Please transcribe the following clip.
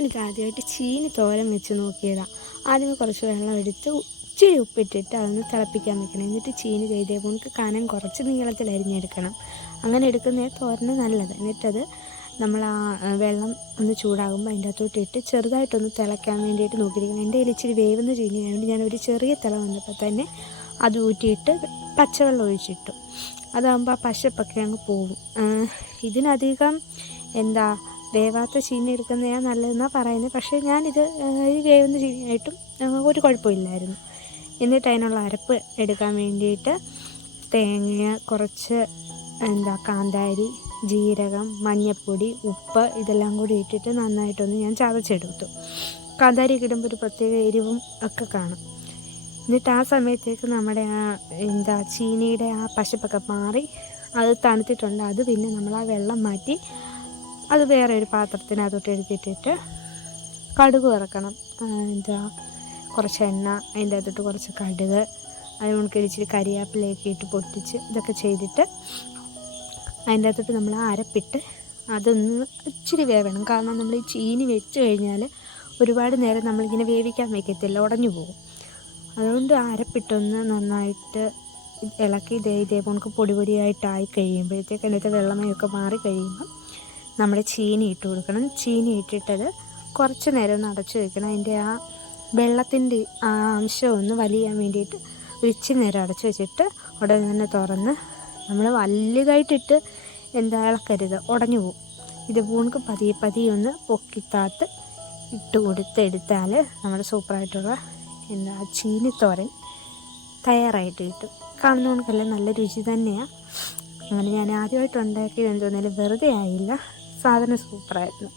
ഞാനിത് ആദ്യമായിട്ട് ചീനി തോരൻ വെച്ച് നോക്കിയതാണ് ആദ്യം കുറച്ച് വെള്ളം എടുത്ത് ഇച്ചിരി ഉപ്പിട്ടിട്ട് അതൊന്ന് തിളപ്പിക്കാൻ വെക്കണം. എന്നിട്ട് ചീനി ചെയ്തേ നമുക്ക് കനം കുറച്ച് നീളത്തിൽ അരിഞ്ഞെടുക്കണം. അങ്ങനെ എടുക്കുന്നേ തോരന് നല്ലത്. എന്നിട്ടത് നമ്മൾ ആ വെള്ളം ഒന്ന് ചൂടാകുമ്പോൾ അതിന്റെ അകത്തോട്ട് ഇട്ട് ചെറുതായിട്ടൊന്ന് തിളയ്ക്കാൻ വേണ്ടിയിട്ട് നോക്കിയിരിക്കണം. എന്റെ കയ്യിൽ ഇച്ചിരി വേവുന്ന ചീനി ആയതുകൊണ്ട് ഒരു ചെറിയ തിള വന്നപ്പോൾ തന്നെ അത് ഊറ്റിയിട്ട് പച്ചവെള്ളം ഒഴിച്ചിട്ടു. അതാകുമ്പോൾ ആ പശപ്പൊക്കെ അങ്ങ് പോകും ഇതിനധികം എന്താ വേവാത്ത ചീനി എടുക്കുന്നതാണ് നല്ലതെന്നാണ് പറയുന്നത് പക്ഷേ ഞാനിത് ഈ വേവുന്ന ചീനിയായിട്ടും ഒരു കുഴപ്പമില്ലായിരുന്നു. എന്നിട്ട് അതിനുള്ള അരപ്പ് എടുക്കാൻ വേണ്ടിയിട്ട് തേങ്ങ കുറച്ച് എന്താ കാന്താരി ജീരകം മഞ്ഞൾപ്പൊടി ഉപ്പ് ഇതെല്ലാം കൂടി ഇട്ടിട്ട് നന്നായിട്ടൊന്ന് ഞാൻ ചതച്ചെടുത്തു. കാന്താരി കിടുമ്പോൾ ഒരു പ്രത്യേക എരിവും ഒക്കെ കാണും. എന്നിട്ട് ആ സമയത്തേക്ക് നമ്മുടെ ആ എന്താ ചീനിയുടെ ആ പശപ്പൊക്കെ മാറി അത് തണുത്തിട്ടുണ്ട്. അത് പിന്നെ നമ്മൾ ആ വെള്ളം മാറ്റി അത് വേറെ ഒരു പാത്രത്തിനകത്തോട്ട് എടുത്തിട്ടിട്ട് കടുക് വറക്കണം. എന്താ കുറച്ച് എണ്ണ അതിന്റെ അകത്തോട്ട് കുറച്ച് കടുക് അത് നമുക്ക് ഇച്ചിരി കരിയാപ്പിലയൊക്കെ ഇട്ട് പൊട്ടിച്ച് ഇതൊക്കെ ചെയ്തിട്ട് അതിന്റെ അകത്തോട്ട് നമ്മൾ അരപ്പിട്ട് അതൊന്ന് ഇച്ചിരി വേവണം. കാരണം നമ്മൾ ഈ ചീനി വെച്ച് കഴിഞ്ഞാൽ ഒരുപാട് നേരം നമ്മളിങ്ങനെ വേവിക്കാൻ വയ്ക്കത്തില്ല ഉടഞ്ഞു പോകും. അതുകൊണ്ട് അരപ്പിട്ടൊന്ന് നന്നായിട്ട് ഇളക്കി ഇതേ ഇതേപോലെ പൊടി പൊടിയായിട്ടായി കഴിയുമ്പോഴത്തേക്ക് അതിനകത്ത് വെള്ളമയൊക്കെ മാറി കഴിയുമ്പം നമ്മുടെ ചീനി ഇട്ട് കൊടുക്കണം. ചീനി ഇട്ടിട്ടത് കുറച്ച് നേരം ഒന്ന് അടച്ചു വെക്കണം. അതിന്റെ ആ വെള്ളത്തിന്റെ അംശം ഒന്ന് വലിയാൻ വേണ്ടിയിട്ട് ഒരു നേരം അടച്ചു വെച്ചിട്ട് ഉടനെ തന്നെ തുറന്ന് നമ്മൾ വലുതായിട്ടിട്ട് എന്താ ഇളക്കരുത് ഉടഞ്ഞു പോകും. ഇത് പൂണക്ക് പതിയെ പതിയെ ഒന്ന് പൊക്കിത്താത്ത് ഇട്ട് കൊടുത്തെടുത്താൽ നമ്മൾ സൂപ്പറായിട്ടുള്ള എന്താ ചീനിത്തോരൻ തയ്യാറായിട്ട് കിട്ടും. കാണുന്നവർക്കെല്ലാം നല്ല രുചി തന്നെയാണ് അങ്ങനെ ഞാൻ ആദ്യമായിട്ട് ഉണ്ടാക്കിയത് എന്തോന്നാലും വെറുതെ ആയില്ല. സാധനം സൂപ്പറായിരുന്നു.